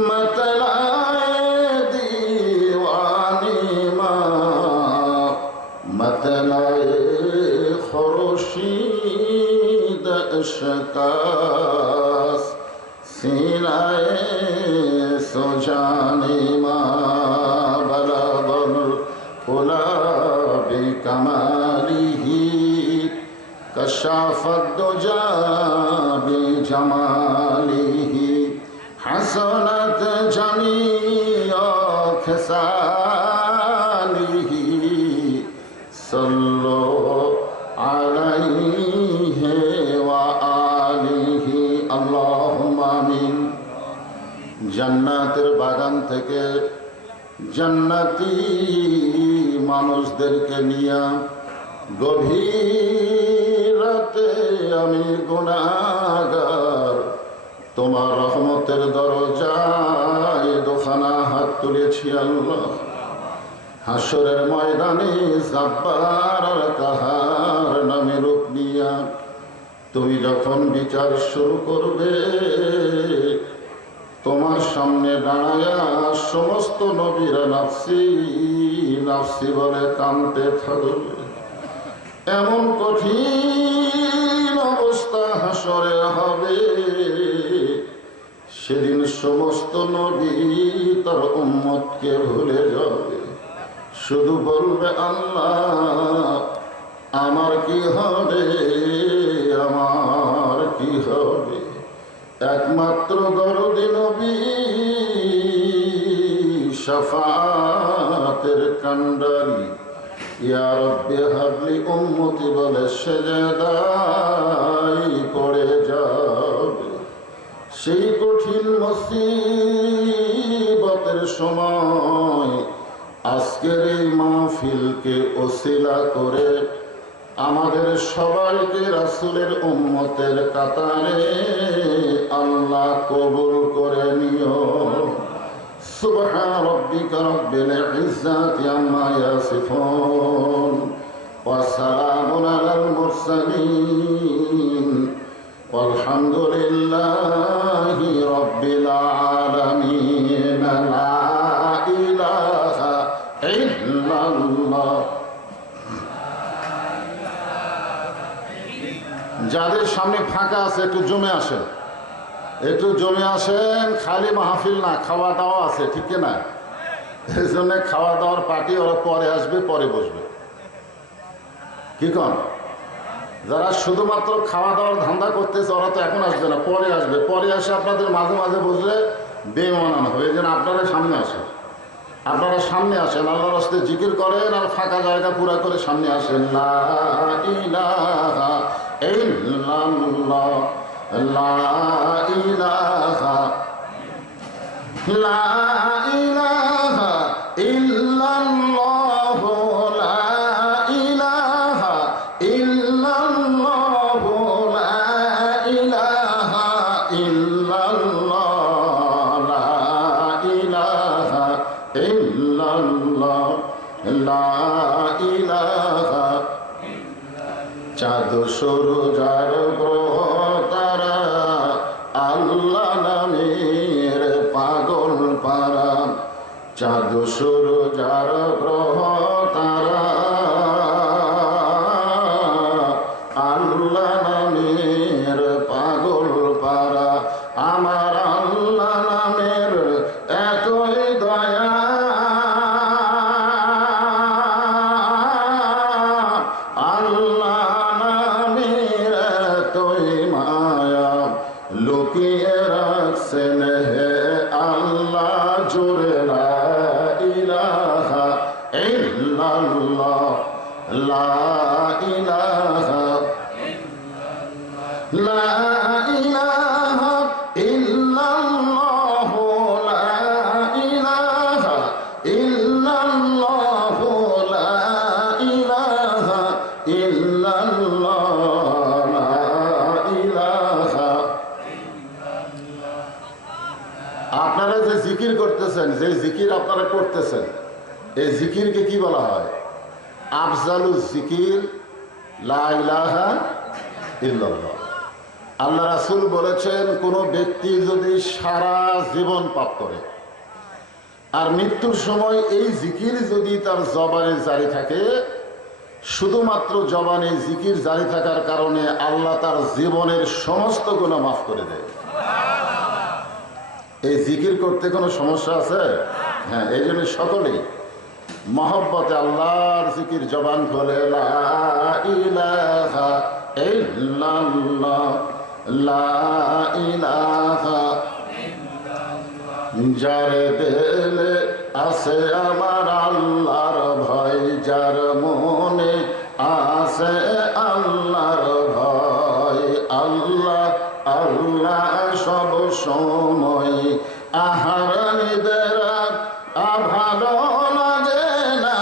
मतलाए दीवानी माँ मतलाए खुर्शीद शिकास सीनाए सुजानी माँ बलगल उला बिकमालिही कशाफत दुजा बिजमालिही हसनत जमीअ खिसालिही सल्लु अलैहि व आलिहि अल्लाहुम्मा आमीन। জান্নাতের বাগান থেকে জান্নাতি মানুষদেরকে নিয়ে গভীর রাতে আমি গুনাহগার তোমার রহমতের দরজায় দোখানা হাত তুলেছি আল্লাহ। হাসরের ময়দানে জাব্বার আর কাহার নামে রূপ নিয়া তুমি যখন বিচার শুরু করবে, তোমার সামনে দাঁড়ায়া সমস্ত নবীরা নাফসি নাফসি বলে কাঁদতে থাকবে। এমন কঠিন অবস্থা হাসরে হবে, সেদিন সমস্ত নবী তার উম্মতকে ভুলে যাবে, শুধু বলবে আল্লাহ আমার কি হবে, আমার কি হবে। একমাত্র দরদি নবী শাফাতের কান্ডারি ইয়া রব্বি হাবলি উম্মতি বলে সেজদায় পড়ে যাবে। সেই কঠিন মুসিবতের সময় আজকের এই মাহফিলকে ওসিলা করে আমাদের সবাইকে রাসূলের উম্মতের কাতারে আল্লাহ কবুল করে নিও। সুবহান রাব্বিকা রাব্বিল ইজ্জাতি আম্মা ইয়াসিফুন ওয়া সালামুন আলাল মুরসালিন ওয়ালহামদুলিল্লাহি রাব্বিল আলামিন। লা ইলাহা ইল্লাল্লাহ। যাদের সামনে ফাঁকা আছে একটু জমে আসেন, একটু জমে আসেন। খালি মাহফিল না, খাওয়া দাওয়া আছে, ঠিক না? এই জন্য খাওয়া দাওয়ার পার্টি ওরা পরে আসবে, পরে বসবে। কি কন? যারা শুধুমাত্র খাওয়া দাওয়ার ধান্দা করতেছে ওরা তো এখন আসবে না, পরে আসবে। পরে আসে আপনাদের মাঝে মাঝে বসলে বেমানান হবে। এই জন্য আপনারা সামনে আসেন, আপনারা সামনে আসেন, আল্লাহর রাস্তায় জিকির করেন আর ফাঁকা জায়গা পুরা করে সামনে আসেন। লা ইলাহা ইল্লাল্লাহ, লা ইলাহা, লা ইলাহা ইল্লাল্লাহ, লা ইলাহা ইল্লাল্লাহ, লা ইলাহা ইল্লাল্লাহ, লা ইলাহা ইল্লাল্লাহ, লা ইলাহা। চাঁদ সূর্য যার গ্রহ তারা, আল্লাহ নামের পাগল পারা। চাঁদ সূর্য যার গ্রহ তারা, আল্লাহ নামের পাগল পারা। আমার আল্লাহ নামের এতই দয়া, আল্লাহ নামের এতই মায়া, লুকিয়ে রাখছেন হে আল্লাহ জোরে লা ইলাহা ইল্লাল্লাহ, লা ইলাহা, লা ইলাহা ইল্লাল্লাহ, লা ইলাহা ইল্লাল্লাহ, লা ইলাহা ইল্লাল্লাহ, লা ইলাহা। আপনারা যে জিকির করতেছেন, যে জিকির আপনারা করতেছেন, এই জিকিরকে কি বলা হয়? আফজালুজ জিকির লা ইলাহা ইল্লাল্লাহ। আল্লাহ রাসূল বলেছেন, কোনো ব্যক্তি যদি সারা জীবন পাপ করে আর মৃত্যুর সময় এই জিকির যদি তার জবানে জারি থাকে, শুধুমাত্র জবানে জিকির জারি থাকার কারণে আল্লাহ তার জীবনের সমস্ত গুনাহ মাফ করে দেয়। এই জিকির করতে কোনো সমস্যা আছে? হ্যাঁ, এই জন্য সকলেই মহব্বতে আল্লাহর জিকির জবান খোলে লা ইলাহা ইল্লাল্লাহ, লা ইলাহা। যার দিলে আছে আমার আল্লাহর ভয়, যার মনে আছে আল্লাহর ভয়, আল্লাহ আল্লাহ সব সময়। আহার নিদের ভালো লাগে না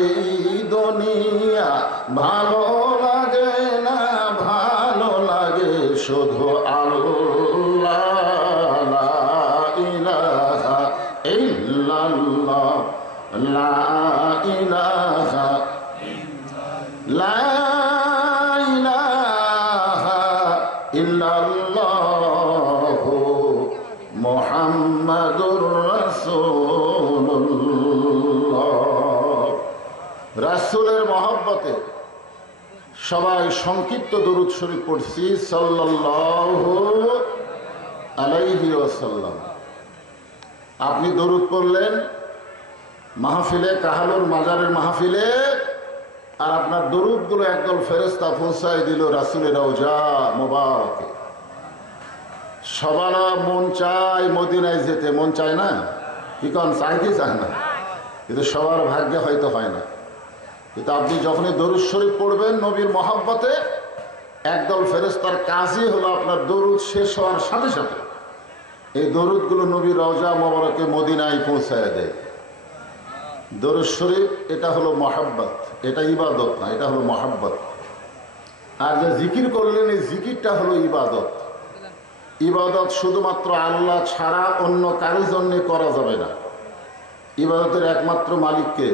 এই দুনিয়া, ভালো লাগে না, ভালো লাগে শুধু আল্লাহ। লা ইলাহা ইল্লাল্লাহ, লা ইলাহা, লা ইলাহা ইল্লাল্লাহ, মুহাম্মাদুর রাসূলুল্লাহ। রাসূলের মহব্বতে সবাই সংক্ষিপ্ত দরুদ শরীফ পড়ছি সাল্লাল্লাহু আলাইহি ওয়াসাল্লাম। আপনি দরুদ পড়লেন মাহফিলে, কাহালুর মাজারের মাহফিলে, আর আপনার দরুদগুলো একদল ফেরেশতা পৌঁছায় দিল রাসূলের রওজা মোবারকে। সবার মন চায় মদিনায় যেতে, মন চায় না? কি কন, চায় কি চায় না? কিন্তু সবার ভাগ্যে হয়তো হয় না। কিন্তু আপনি যখনই দরুদ শরীফ পড়বেন নবীর মহব্বতে, একদল ফেরেশতার কাজই হলো আপনার দরুদ শেষ হওয়ার সাথে সাথে এই দরুদগুলো নবীর রওজা মোবারকে মদিনায় পৌঁছায় দেয়। দরুদ শরীফ এটা হলো মহব্বত, এটা ইবাদত না, এটা হলো মহব্বত। আর যে জিকির করলেন এই জিকিরটা হলো ইবাদত। ইবাদত শুধুমাত্র আল্লাহ ছাড়া অন্য কারোর জন্য করা যাবে না। ইবাদতের একমাত্র মালিককে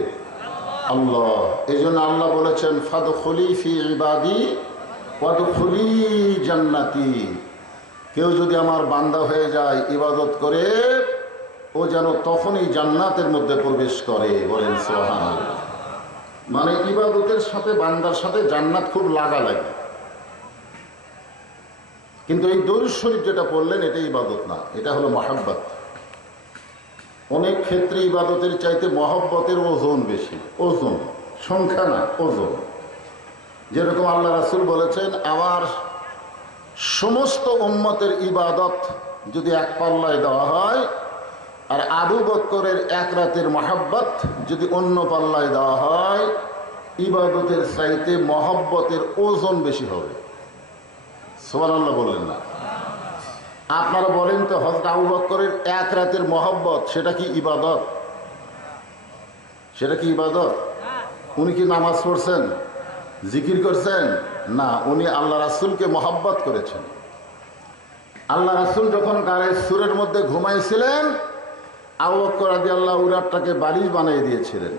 আল্লাহ। এই জন্য আল্লাহ বলেছেন, ফাদখুলি ফি ইবাদি ওয়াদখুলি জান্নাতি। কেউ যদি আমার বান্দা হয়ে যায় ইবাদত করে, ও যেন তখনই জান্নাতের মধ্যে প্রবেশ করে। বলেন সুবহানাল্লাহ। মানে ইবাদতের সাথে বান্দার সাথে জান্নাত খুব লাগালাগি। কিন্তু এই দরুদ শরীফ যেটা পড়লেন এটা ইবাদত না, এটা হলো মহব্বত। অনেক ক্ষেত্রে ইবাদতের চাইতে মহব্বতের ওজন বেশি। ওজন, সংখ্যা না, ওজন। যেরকম আল্লাহ রাসূল বলেছেন, আমার সমস্ত উম্মতের ইবাদত যদি এক পাল্লায় দেওয়া হয়, আর আবু বকরের এক রাতের মহব্বত যদি অন্য পাল্লায় দেওয়া হয়, ইবাদতের চাইতে মহব্বতের ওজন বেশি হবে। সুবহানাল্লাহ বললেন না? আপনারা বলেন তো, হযরত আবু বকরের এক রাতের মহব্বত সেটা কি ইবাদত? সেটা কি ইবাদত? উনি কি নামাজ পড়ছেন, জিকির করছেন? না, উনি আল্লাহ রাসূলকে মহব্বত করেছেন। আল্লাহ রাসূল যখন গায়ের সুরের মধ্যে ঘুমাইছিলেন, আবু বকর রাদিয়াল্লাহু উরাতটাকে বালিশ বানিয়ে দিয়েছিলেন।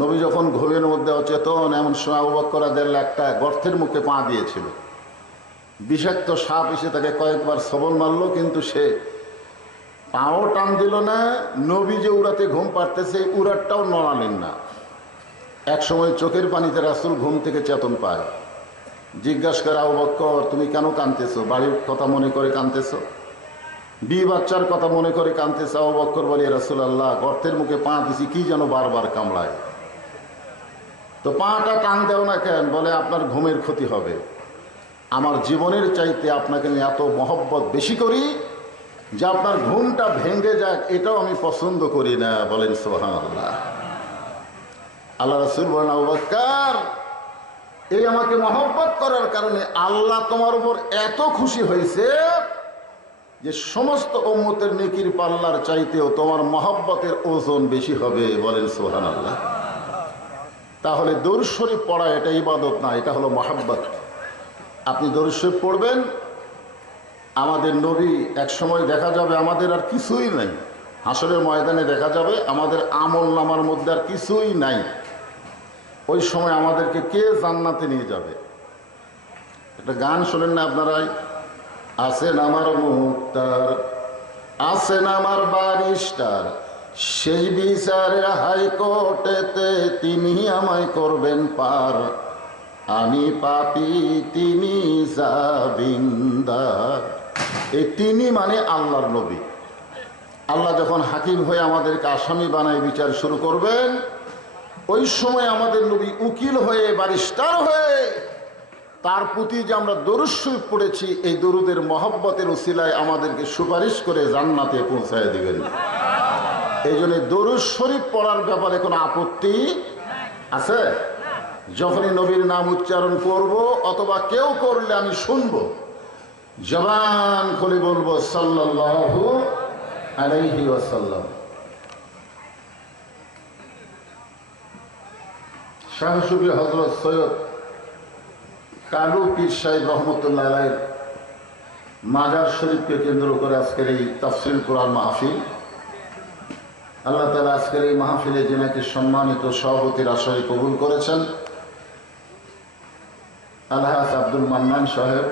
নবী যখন ঘুমের মধ্যে অচেতন, এমন সময় আবু বকর রাদিয়াল্লাহু একটা গর্তের মুখে পা দিয়েছিল। বিষাক্ত সাপ এসে তাকে কয়েকবার সবল মারলো, কিন্তু সে পাও টান দিল না। নবী যে উরাতে ঘুম পাড়তেছে, উরাতটাও নড়ালেন না। এক সময় চোখের পানিতে রাসূল ঘুম থেকে চেতন পায়। জিজ্ঞাসা করে, আবু বকর তুমি কেন কাঁদতেছো? বাড়ির কথা মনে করে কাঁদতেছো? বাচ্চার কথা মনে করে কাঁদতেছো? আবু বকর বলে, রাসূলুল্লাহ, গর্তের মুখে পা দিছি, কি যেন বারবার কামড়ায়। তো পাটা টান দেও না কেন? বলে, আপনার ঘুমের ক্ষতি হবে। আমার জীবনের চাইতে আপনাকে নিয়ে এত মহব্বত বেশি করি যে আপনার ঘুমটা ভেঙে যাক, এটাও আমি পছন্দ করি না। বলেন সুবহানাল্লাহ। আল্লাহ রাসূল বলেন, আবু বকর, এই আমাকে মহব্বত করার কারণে আল্লাহ তোমার উপর এত খুশি হয়েছে যে সমস্ত উম্মতের নেকির পাল্লার চাইতেও তোমার মহব্বতের ওজন বেশি হবে। বলেন সুবহানাল্লাহ। তাহলে দরুদ শরীফ পড়া এটা ইবাদত না, এটা হলো মহব্বত। আপনি দরুদ শরীফ পড়বেন। আমাদের নবী, এক সময় দেখা যাবে আমাদের আর কিছুই নাই, হাসরের ময়দানে দেখা যাবে আমাদের আমল নামার মধ্যে আর কিছুই নাই। ওই সময় আমাদেরকে কে জান্নাতে নিয়ে যাবে? একটা গান শোনেন না আপনারাই? আছেন আমার মুক্তার, আছেন আমার বারিস্টার, সেই বিচারে হাইকোর্টেতে তিনি আমায় করবেন পার। আমি পাপী, তিনি জামিনদার। এই তিনি মানে আল্লাহর নবী। আল্লাহ যখন হাকিম হয়ে আমাদেরকে আসামি বানায় বিচার শুরু করবেন, ওই সময় আমাদের নবী উকিল হয়ে, বারিস্টার হয়ে, তার প্রতি যে আমরা দরুদ শরীফ পড়েছি, এই দরুদের মহব্বতের উসিলায় আমাদেরকে সুপারিশ করে জান্নাতে পৌঁছায় দিবেন। এই জন্য দরুদ শরীফ পড়ার ব্যাপারে কোনো আপত্তি আছে? যখনই নবীর নাম উচ্চারণ করব অথবা কেউ করলে আমি শুনবো, জবান খুলে বলবো সাল্লাল্লাহু আলাইহি ওয়াসাল্লাম। শাহ সুফি হযরত সৈয়দ কালু পীর সাহেব রহমতুল্লাহ আলাইহির মাজার শরীফকে কেন্দ্র করে আজকের এই তাফসীর কোরআন মাহফিল। আল্লাহ তাআলা আজকের এই মাহফিলে যিনাকে সম্মানিত সভাপতির আসরে কবুল করেছেন, আলহাজ আব্দুল মান্নান সাহেব,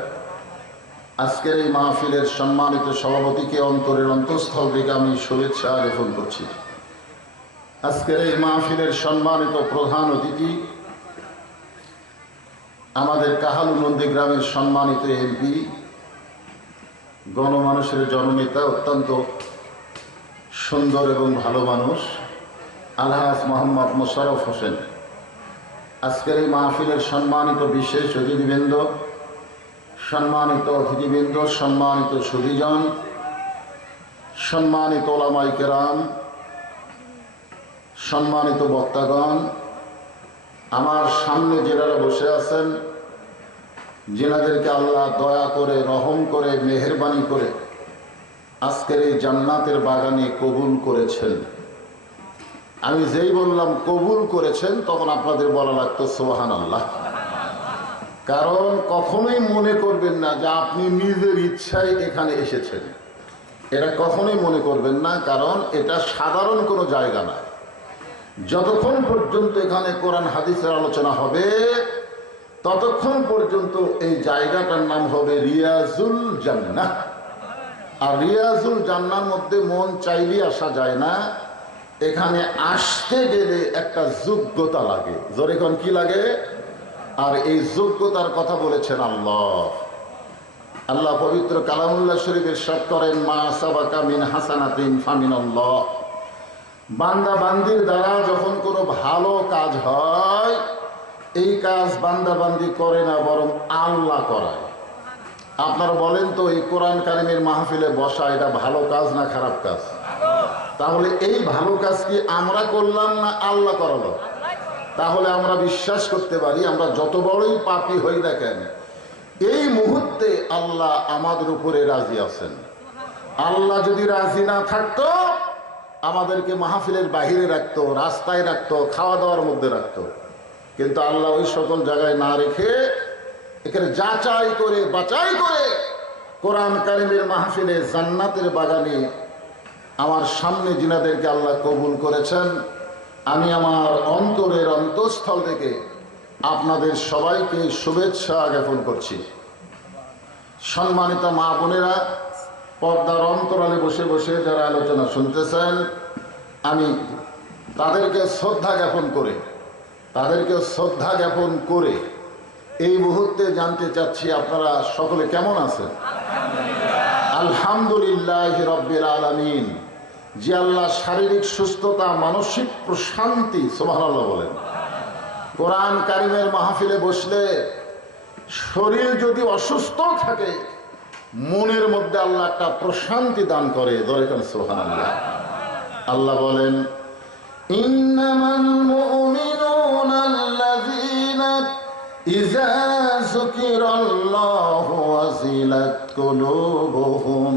আজকের এই মাহফিলের সম্মানিত সভাপতিকে অন্তরের অন্তঃস্থল থেকে আমি শুভেচ্ছা জ্ঞাপন করছি। আজকের এই মাহফিলের সম্মানিত প্রধান অতিথি, আমাদের কাহালু নন্দীগ্রামের সম্মানিত এমপি, গণমানুষের জননেতা, অত্যন্ত সুন্দর এবং ভালো মানুষ, আলহাজ মোহাম্মদ মোশাররফ হোসেন। আজকের এই মাহফিলের সম্মানিত বিশেষ অতিথিবৃন্দ, সম্মানিত সুধীজন, সম্মানিত ওলামায়ে কেরাম, সম্মানিত বক্তাগণ, আমার সামনে যারা বসে আছেন, যিনাদেরকে আল্লাহ দয়া করে, রহম করে, মেহেরবানি করে আজকের এই জান্নাতের বাগানে কবুল করেছেন। আমি যেই বললাম কবুল করেছেন, তখন আপনাদের বলা লাগতো সুবহানাল্লাহ। কারণ কখনোই মনে করবেন না যে আপনি নিজের ইচ্ছায় এখানে এসেছেন, এটা কখনোই মনে করবেন না। কারণ এটা সাধারণ কোনো জায়গা না। যতক্ষণ পর্যন্ত এখানে কোরআন হাদিসের আলোচনা হবে, ততক্ষণ পর্যন্ত এই জায়গাটার নাম হবে রিয়াজুল জান্নাহ। আর রিয়াজুল জান্নাহর মধ্যে মন চাইলে আসা যায় না, এখানে আসতে গেলে একটা যোগ্যতা লাগে। জোরে কোন কি লাগে? আর এই যোগ্যতার কথা বলেছেন আল্লাহ। আল্লাহ পবিত্র কালামুল্লাহ শরীফ ইরশাদ করেন, মা সাবাকা মিন হাসানাতিন ফামিনাল্লাহ। বান্দা বান্দির দ্বারা যখন কোনো ভালো কাজ হয়, এই কাজ বান্দা বান্দি করে না, বরং আল্লাহ করায়। আপনারা বলেন তো, এই কোরআন কারিমের মাহফিলে বসা এটা ভালো কাজ না খারাপ কাজ? তাহলে এই ভালো কাজ কি আমরা করলাম না আল্লাহ করালো? তাহলে আমরা বিশ্বাস করতে পারি, আমরা যত বড়ই পাপী হই না কেন, এই মুহূর্তে আল্লাহ আমাদের উপরে রাজি আছেন। আল্লাহ যদি রাজি না থাকতো, আমাদেরকে মাহফিলের বাহিরে রাখতো, রাস্তায় রাখতো, খাওয়া দাওয়ার মধ্যে রাখতো। কিন্তু আল্লাহ ওই সকল জায়গায় না রেখে এখানে যাচাই করে বাছাই করে কোরআন কারিমের মাহফিলে জান্নাতের বাগানে আমার সামনে জিনাদেরকে আল্লাহ কবুল করেছেন। আমি আমার অন্তরের অন্তঃস্থল থেকে আপনাদের সবাইকে শুভেচ্ছা জ্ঞাপন করছি। সম্মানিত মা বোনেরা, পর্দার অন্তরালে বসে বসে যারা আলোচনা শুনতেছেন, আমি তাদেরকে শ্রদ্ধা জ্ঞাপন করে এই মুহূর্তে জানতে চাচ্ছি, আপনারা সকলে কেমন আছেন? আলহামদুলিল্লাহ রাব্বিল আলামিন। যে আল্লাহ শারীরিক সুস্থতা, মানসিক প্রশান্তি, সুবহানাল্লাহ বলেন। কোরআন কারিমের মাহফিলে বসলে শরীর যদি অসুস্থ থাকে, মনের মধ্যে আল্লাহ একটা প্রশান্তি দান করে। দরকার সুবহানাল্লাহ। আল্লাহ বলেন, ইন্নামাল মুমিনুনা আল্লাযীনা ইযা যুকিরাল্লাহু ওয়াজিলাত কুলুবুহুম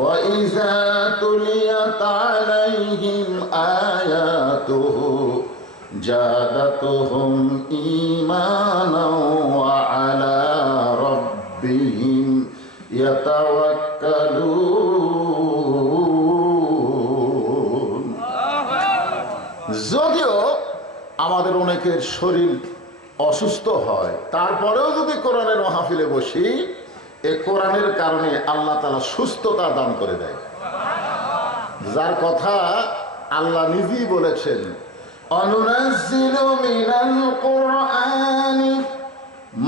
ওয়া ইযা তুলিয়াত আলাইহিম আয়াতুহু জাদাতুহুম ঈমানাও ওয়া আলা রাব্বিহিম ইয়াতাওয়াক্কালুন। যদিও আমাদের অনেকের শরীর অসুস্থ হয়, তারপরেও যদি কোরআনের মাহফিলে বসি, এই কোরআনের কারণে আল্লাহ তাআলা সুস্থতা দান করে দেয়। যার কথা আল্লাহ নিজেই বলেছেন, অনুনাজ্জিলু মিনাল কুরআনি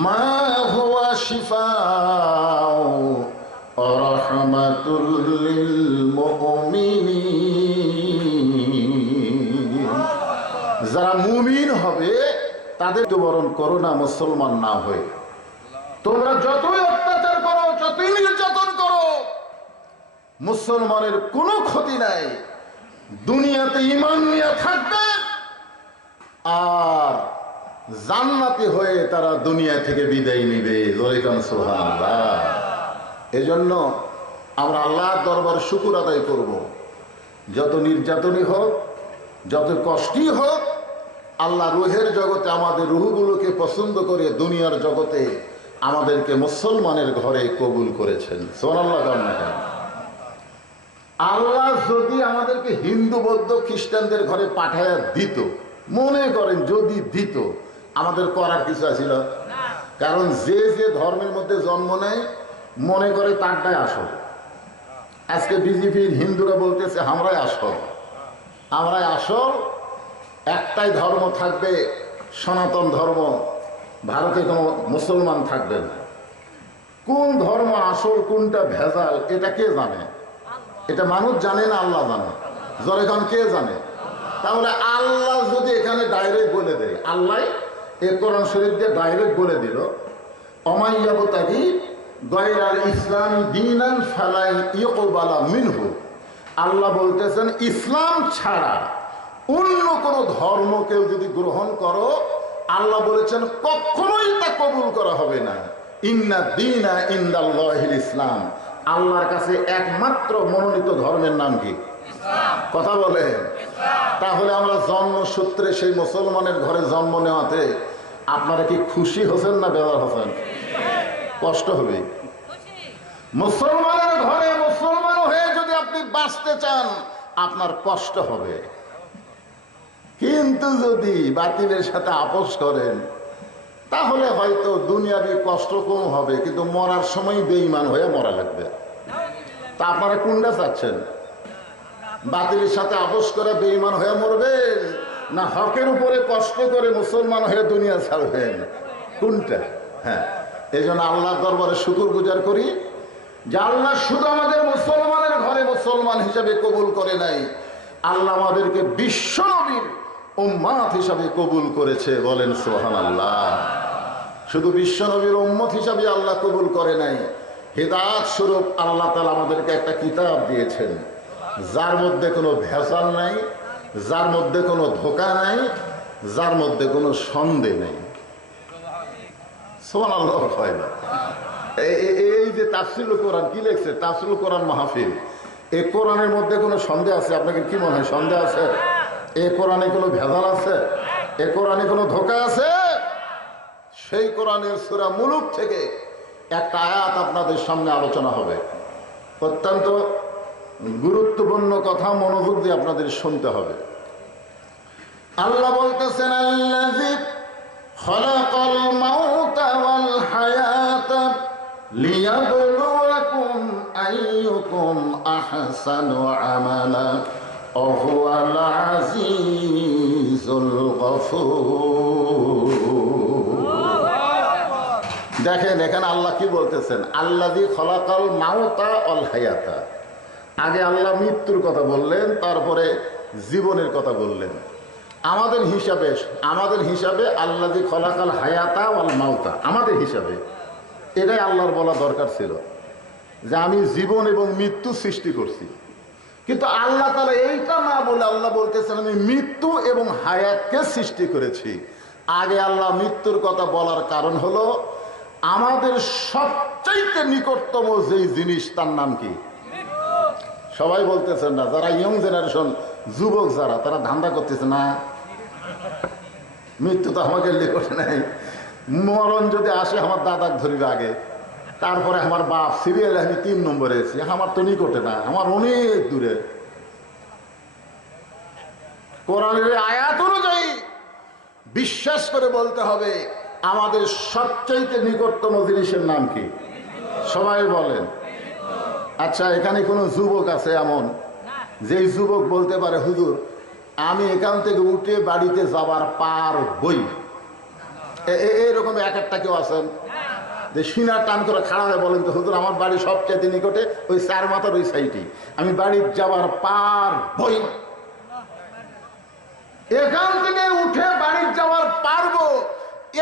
মা হুয়া শিফাউ ওয়া রাহমাতুল লিল মুমিনিন। যারা মুমিন হবে তাদের তো বরণ করো না, মুসলমান না হয়ে। তোমরা যতই অত্যাচার করো, যতই নির্যাতন করো, মুসলমানের কোনো ক্ষতি নাই। দুনিয়াতে ঈমান নিয়ে থাকবে আর জান্নাতি হয়ে তারা দুনিয়া থেকে বিদায় নিবে। সুবহানাল্লাহ। এজন্য আমরা আল্লাহর দরবারে শুকর আদায় করব। যত নির্যাতনই হোক, যত কষ্টই হোক, আল্লাহ রুহের জগতে আমাদের রুহগুলোকে পছন্দ করে দুনিয়ার জগতে আমাদেরকে মুসলমানের ঘরে কবুল করেছেন। সুবহানাল্লাহ। আল্লাহ যদি আমাদেরকে হিন্দু, বৌদ্ধ, খ্রিস্টানদের ঘরে পাঠায়া দিত, মনে করেন যদি দিত, আমাদের করার কিছু আছিল? কারণ যে যে ধর্মের মধ্যে জন্ম নেয় মনে করে তারটাই আসল। আজকে বিজেপির হিন্দুরা বলতেছে আমরাই আসল। একটাই ধর্ম থাকবে, সনাতন ধর্ম। ভারতে কোনো মুসলমান থাকবে না। কোন ধর্ম আসল, কোনটা ভেজাল, এটা কে জানে? এটা মানুষ জানে না, আল্লাহ জানে। জরেখান কে জানে? তাহলে আল্লাহ যদি এখানে ডাইরেক্ট বলে দেয়, আল্লাহ এই কোরআন শরীফ দিয়ে ডাইরেক্ট বলে দিল, অমাইয়াবতাগি গায়রাল ইসলামি দীনান ফালা ইউকবালা মিনহু। আল্লাহ বলতেছেন, ইসলাম ছাড়া অন্য কোনো ধর্ম কেউ যদি গ্রহণ করো, আল্লাহ বলেছেন কখনোই তা কবুল করা হবে না। ইন্না দীনা ইনদাল্লাহিল ইসলাম। আল্লাহর কাছে একমাত্র মনোনীত ধর্মের নাম কি? কথা বলে। তাহলে আমরা জন্মসূত্রে সেই মুসলমানের ঘরে জন্ম নেওয়াতে আপনারা কি খুশি হচ্ছেন না বেজার হচ্ছেন? কষ্ট হবে। মুসলমানের ঘরে মুসলমান হয়ে যদি আপনি বাঁচতে চান, আপনার কষ্ট হবে। কিন্তু যদি বাতিলের সাথে আপোষ করেন, তাহলে হয়তো দুনিয়াবি কষ্ট কম হবে, কিন্তু মরার সময় বেঈমান হয়ে মরা লাগবে। তা আপনারা কোনটা চাচ্ছেন? বাতিলের সাথে আপোষ করে বেঈমান হয়ে মরবেন, না হকের উপরে কষ্ট করে মুসলমান হয়ে দুনিয়া ছাড়বেন? কোনটা? হ্যাঁ, এই জন্য আল্লাহর দরবারে শুকর গুজার করি, যে আল্লাহ শুধু আমাদের মুসলমানের ঘরে মুসলমান হিসাবে কবুল করে নাই, আল্লাহ আমাদেরকে বিশ্ব নবীর উম্মাত হিসাবে কবুল করেছে। বলেন সুবহানাল্লাহ। শুধু বিশ্ব নবীর উম্মত হিসাবে আল্লাহ কবুল করে নাই, হিদায়াত স্বরূপ আল্লাহ তাআলা আমাদেরকে একটা কিতাব দিয়েছেন, যার মধ্যে কোনো ভেজাল নাই, যার মধ্যে কোনো ধোঁকা নাই, যার মধ্যে কোনো সন্দেহ নেই। সুবহানাল্লাহ। হয় না? এই যে তাফসীরুল কোরআন কি লিখছে, তাফসীরুল কোরআন মাহফিল, এই কোরআনের মধ্যে কোনো সন্দেহ আছে? আপনাকে কি মনে হয় সন্দেহ আছে? এই কোরআনে কোনো ভেজাল আছে? এই কোরআনে কোনো ধোঁকা আছে? সেই কোরআনের সূরা মুলুক থেকে একটা আয়াত আপনাদের সামনে আলোচনা হবে। অত্যন্ত গুরুত্বপূর্ণ কথা, মনোযোগ দিয়ে আপনাদের শুনতে হবে। আল্লাহ বলতেছেন, আল্লাযী খালাকাল মাউতা ওয়াল হায়াতা লিয়াবলুয়াকুম আইয়ুকুম আহসানু আমালা ওয়া হুয়াল আজিজুল গফুর। দেখেন এখানে আল্লাহ কি বলতেছেন, আল্লাযী খালাকাল মাউতা ওয়াল হায়াতা। আগে আল্লাহ মৃত্যুর কথা বললেন, তারপরে জীবনের কথা বললেন। আমাদের হিসাবে আল্লাযী খালাকাল হায়াতা ওয়াল মাউতা, আমাদের হিসাবে এটাই আল্লাহর বলা দরকার ছিল যে আমি জীবন এবং মৃত্যু সৃষ্টি করছি। কিন্তু আল্লাহ তাআলা এইটা না বলে আল্লাহ বলতেছেন আমি মৃত্যু এবং হায়াতকে সৃষ্টি করেছি। আগে আল্লাহ মৃত্যুর কথা বলার কারণ হলো আমাদের সবচাইতে নিকটতম যেই জিনিস তার নাম কি? সবাই বলতেছেন না, যারা ইয়ং জেনারেশন, যুবক যারা, তারা ধান্দা করতেছে না, মৃত্যু তো আমাকে নিকটে নাই, মরণ যদি আসে আমার দাদাক ধরিবে আগে, তারপরে আমার বাপ, সিরিয়ালে আমি 3 নম্বরে আছি, আমার তো নিকটে না, আমার অনেক দূরে। কোরআনের আয়াত অনুযায়ী বিশ্বাস করে বলতে হবে আমাদের সবচাইতে নিকটতম জিনিসের নাম কি? সবাই বলেন। আচ্ছা, এখানে কোনো যুবক আছে এমন যেই যুবক বলতে পারে হুজুর আমি এখান থেকে উঠে বাড়িতে যাবার পারবই? এরকম একটা কেউ আছেন যে সিনার টান করে খাড়া হয়ে বলেন তো হুজুর আমার বাড়ি সবচাইতে নিকটে, ওই 4 মাথার ওই সাইডে, আমি বাড়ি যাবার পারবই, এখান থেকে উঠে বাড়ি যাওয়ার পারবো,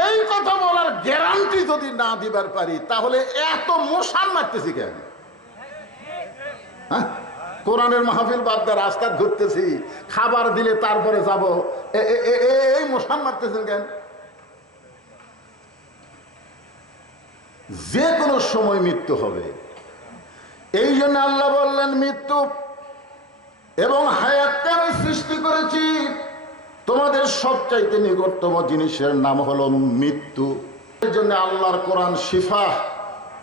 এই কথা বলার গ্যারান্টি যদি না দিবার পারি তাহলে এত মশান মারতেছি কেন? হ্যাঁ, কোরআনের মাহফিল বাদ দিয়ে রাস্তা ঘুরতেছি, খাবার দিলে তারপরে যাব, এই মশান মারতেছেন কেন? যে কোনো সময় মৃত্যু হবে। এই জন্য আল্লাহ বললেন মৃত্যু এবং হায়াতকে আমি সৃষ্টি করেছি, তোমাদের সবচাইতে নিকটতম জিনিসের নাম হলো মৃত্যু। এর জন্য আল্লাহর কোরআন শিফা,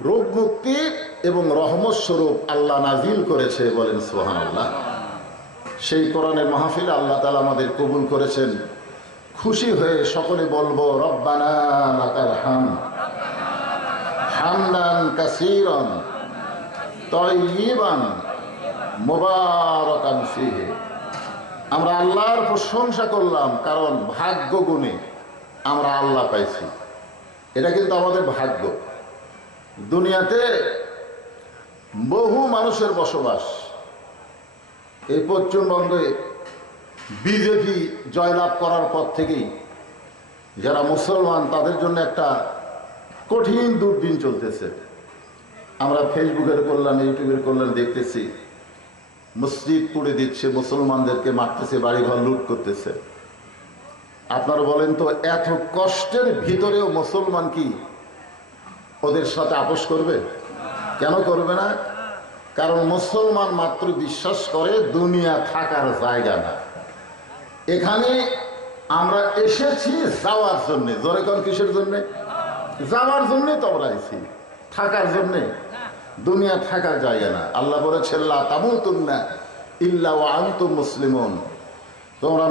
রোগ মুক্তি এবং রহমত স্বরূপ আল্লাহ নাজিল করেছে। বলেন সুবহানাল্লাহ। সেই কোরআনের মাহফিলে আল্লাহ তাআলা আমাদের কবুল করেছেন। খুশি হয়ে সকলে বলবো রব্বানা লাকাল হামদ হামদান কাসীরান তাইয়িবান মুবারাকান ফীহি। আমরা আল্লাহর প্রশংসা করলাম, কারণ ভাগ্য গুণে আমরা আল্লাহ পাইছি। এটা কিন্তু আমাদের ভাগ্য। দুনিয়াতে বহু মানুষের বসবাস। এই পশ্চিমবঙ্গে বিজেপি জয়লাভ করার পর থেকেই যারা মুসলমান তাদের জন্য একটা কঠিন দুর্দিন চলতেছে। আমরা ফেসবুকের কল্যাণ, ইউটিউবের কল্যাণ দেখতেছি, মসজিদ পুড়ে দিচ্ছে, মুসলমানদেরকে মারতেছে, বাড়িঘর লুট করতেছে। আপনারা বলেন তো এত কষ্টের ভিতরেও মুসলমান কি ওদের সাথে আপোষ করবে? কেন করবে না? কারণ মুসলমান মাত্র বিশ্বাস করে দুনিয়া থাকার জায়গা না। এখানে আমরা এসেছি যাওয়ার জন্যে। জোরে কোন কিসের জন্যে? যাওয়ার জন্যে তো আমরা এসেছি, থাকার জন্যে। দুনিয়া থাকার জায়গা না। আল্লাহ বলেছেন লা তামুতুন্না ইল্লা ওয়া আনতুম মুসলিমুন, তোমরা